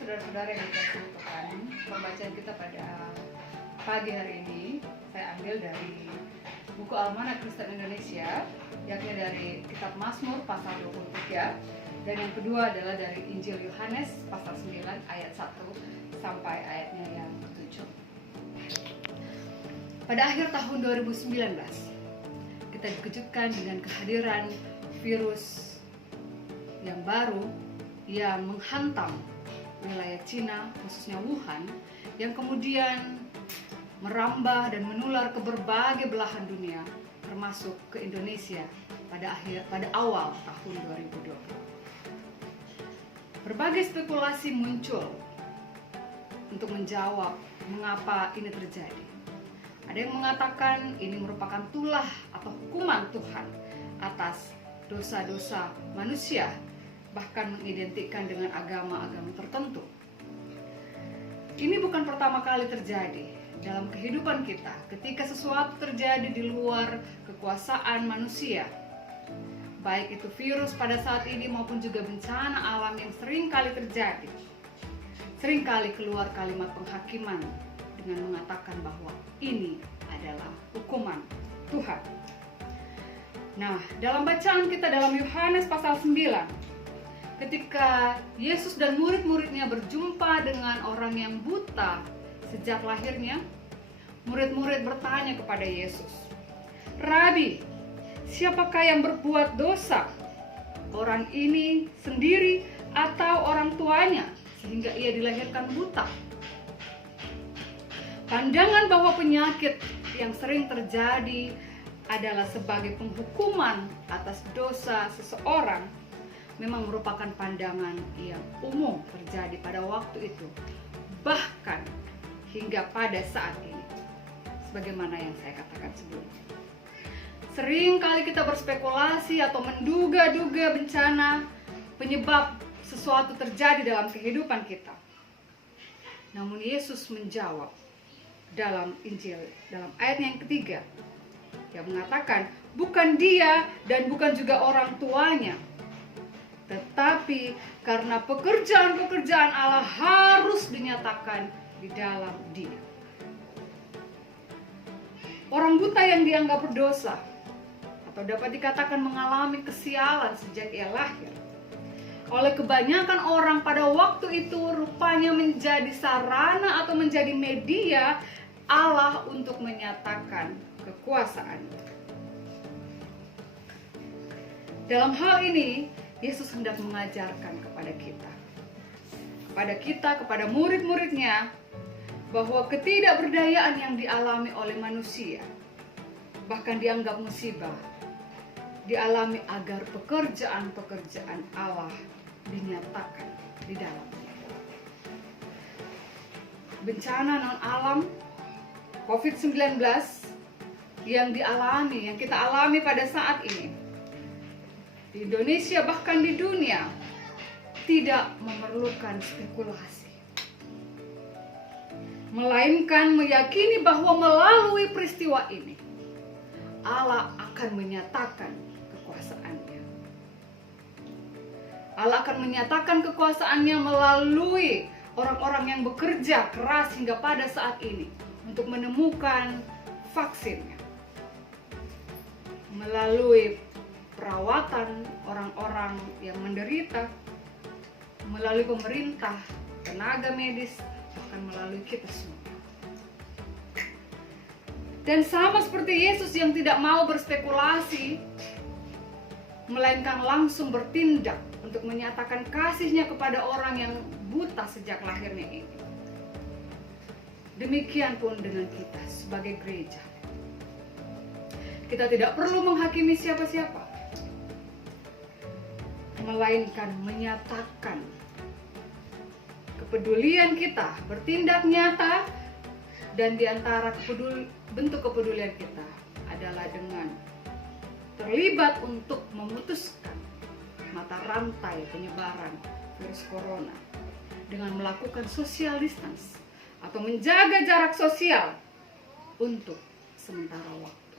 saudara-saudara yang dikasihi Tuhan, pembacaan kita pada pagi hari ini saya ambil dari buku Almanak Kristen Indonesia, yakni dari kitab Mazmur pasal 23, dan yang kedua adalah dari Injil Yohanes pasal 9 ayat 1 sampai ayatnya yang 7. Pada akhir tahun 2019, kita dikejutkan dengan kehadiran virus yang baru yang menghantam wilayah Cina, khususnya Wuhan, yang kemudian merambah dan menular ke berbagai belahan dunia, termasuk ke Indonesia pada awal tahun 2020. Berbagai spekulasi muncul untuk menjawab mengapa ini terjadi. Ada yang mengatakan ini merupakan tulah atau hukuman Tuhan atas dosa-dosa manusia, bahkan mengidentikan dengan agama-agama tertentu. Ini bukan pertama kali terjadi dalam kehidupan kita ketika sesuatu terjadi di luar kekuasaan manusia. Baik itu virus pada saat ini maupun juga bencana alam yang sering kali terjadi. Sering kali keluar kalimat penghakiman dengan mengatakan bahwa ini adalah hukuman Tuhan. Nah, dalam bacaan kita dalam Yohanes pasal 9, ketika Yesus dan murid-muridnya berjumpa dengan orang yang buta sejak lahirnya, murid-murid bertanya kepada Yesus, "Rabi, siapakah yang berbuat dosa? Orang ini sendiri atau orang tuanya sehingga ia dilahirkan buta?" Pandangan bahwa penyakit yang sering terjadi adalah sebagai penghukuman atas dosa seseorang memang merupakan pandangan yang umum terjadi pada waktu itu, bahkan hingga pada saat ini, sebagaimana yang saya katakan sebelumnya. Sering kali kita berspekulasi atau menduga-duga bencana penyebab sesuatu terjadi dalam kehidupan kita. Namun Yesus menjawab dalam Injil, dalam ayat yang ketiga, yang mengatakan bukan dia dan bukan juga orang tuanya, tetapi karena pekerjaan-pekerjaan Allah harus dinyatakan di dalam dia. Orang buta yang dianggap berdosa atau dapat dikatakan mengalami kesialan sejak ia lahir, oleh kebanyakan orang pada waktu itu rupanya menjadi sarana atau menjadi media Allah untuk menyatakan kekuasaan. Dalam hal ini, Yesus hendak mengajarkan kepada kita, kepada murid-muridnya, bahwa ketidakberdayaan yang dialami oleh manusia, bahkan dianggap musibah, dialami agar pekerjaan-pekerjaan Allah dinyatakan di dalamnya. Bencana non-alam COVID-19 yang kita alami pada saat ini di Indonesia, bahkan di dunia, tidak memerlukan spekulasi, melainkan meyakini bahwa melalui peristiwa ini Allah akan menyatakan kekuasaannya. Allah akan menyatakan kekuasaannya melalui orang-orang yang bekerja keras hingga pada saat ini untuk menemukan vaksinnya, melalui perawatan orang-orang yang menderita, melalui pemerintah, tenaga medis, bahkan melalui kita semua. Dan sama seperti Yesus yang tidak mau berspekulasi, melainkan langsung bertindak untuk menyatakan kasih-Nya kepada orang yang buta sejak lahirnya ini. Demikian pun dengan kita sebagai gereja. Kita tidak perlu menghakimi siapa-siapa, melainkan menyatakan kepedulian kita, bertindak nyata, dan di antara bentuk kepedulian kita adalah dengan terlibat untuk memutuskan mata rantai penyebaran virus corona dengan melakukan social distance atau menjaga jarak sosial untuk sementara waktu.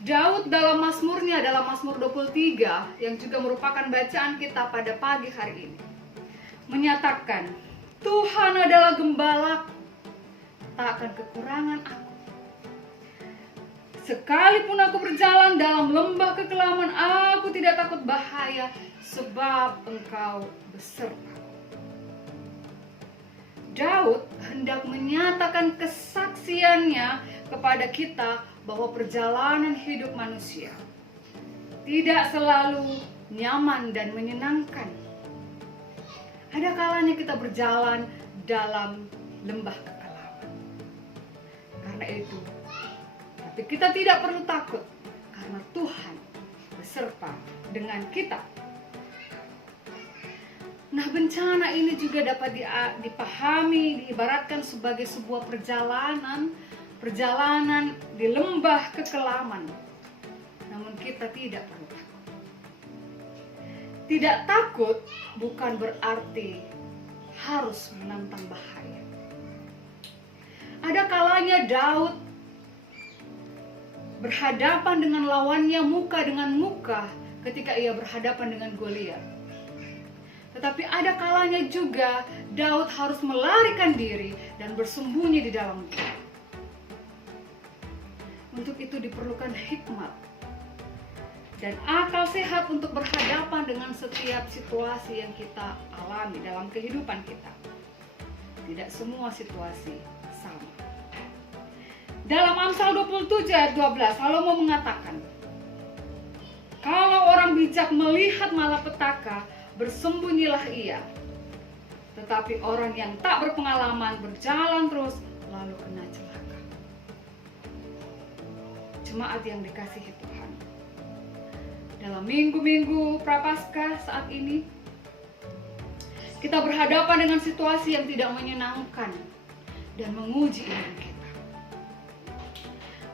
Daud dalam Mazmurnya, dalam Mazmur 23 yang juga merupakan bacaan kita pada pagi hari ini, menyatakan, Tuhan adalah gembalaku, tak akan kekurangan aku. Sekalipun aku berjalan dalam lembah kekelaman, aku tidak takut bahaya, sebab Engkau besertaku. Daud hendak menyatakan kesaksiannya kepada kita bahwa perjalanan hidup manusia tidak selalu nyaman dan menyenangkan. Ada kalanya kita berjalan dalam lembah kekelaman. Karena itu, tapi kita tidak perlu takut karena Tuhan beserta dengan kita. Nah, bencana ini juga dapat dipahami, diibaratkan sebagai sebuah perjalanan di lembah kekelaman. Namun kita tidak perlu takut. Tidak takut bukan berarti harus menantang bahaya. Ada kalanya Daud berhadapan dengan lawannya muka dengan muka ketika ia berhadapan dengan Goliat. Tetapi ada kalanya juga Daud harus melarikan diri dan bersembunyi di dalam gua. Untuk itu diperlukan hikmat dan akal sehat untuk berhadapan dengan setiap situasi yang kita alami dalam kehidupan kita. Tidak semua situasi sama. Dalam Amsal 27 ayat 12, Salomo mengatakan, kalau orang bijak melihat malapetaka, bersembunyilah ia. Tetapi orang yang tak berpengalaman berjalan terus, lalu kena celaka. Jemaat yang dikasihi Tuhan, dalam minggu-minggu Prapaskah saat ini, kita berhadapan dengan situasi yang tidak menyenangkan dan menguji iman kita.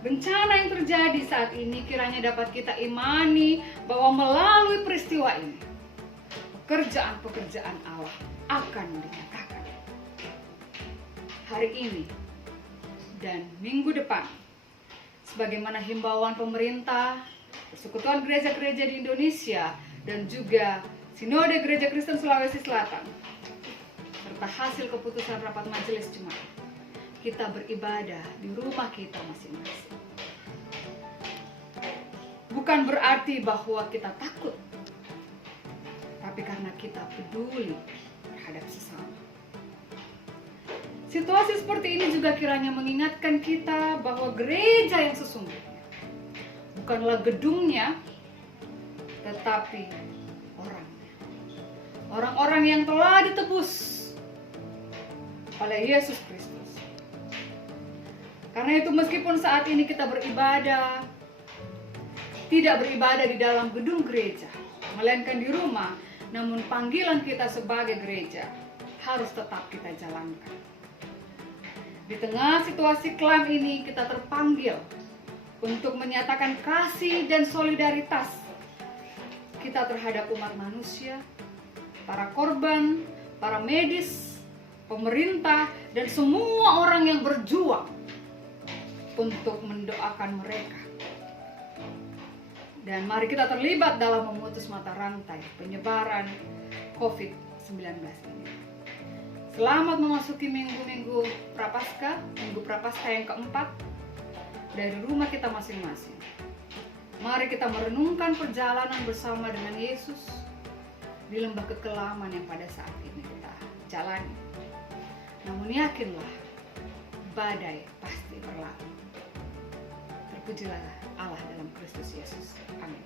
Bencana yang terjadi saat ini kiranya dapat kita imani bahwa melalui peristiwa ini, pekerjaan-pekerjaan Allah akan dinyatakan. Hari ini dan minggu depan, sebagaimana himbauan pemerintah, Persekutuan Gereja-Gereja di Indonesia, dan juga Sinode Gereja Kristen Sulawesi Selatan, serta hasil keputusan rapat majelis jemaat, kita beribadah di rumah kita masing-masing. Bukan berarti bahwa kita takut, tapi karena kita peduli terhadap sesama. Situasi seperti ini juga kiranya mengingatkan kita bahwa gereja yang sesungguhnya bukanlah gedungnya, tetapi orangnya. Orang-orang yang telah ditebus oleh Yesus Kristus. Karena itu meskipun saat ini kita beribadah, tidak beribadah di dalam gedung gereja, melainkan di rumah, namun panggilan kita sebagai gereja harus tetap kita jalankan. Di tengah situasi kelam ini kita terpanggil untuk menyatakan kasih dan solidaritas kita terhadap umat manusia, para korban, para medis, pemerintah, dan semua orang yang berjuang untuk mendoakan mereka. Dan mari kita terlibat dalam memutus mata rantai penyebaran COVID-19 ini. Selamat memasuki minggu-minggu Prapaskah, minggu Prapaskah yang keempat dari rumah kita masing-masing. Mari kita merenungkan perjalanan bersama dengan Yesus di lembah kekelaman yang pada saat ini kita jalani. Namun yakinlah, badai pasti berlalu. Terpujilah Allah dalam Kristus Yesus. Amin.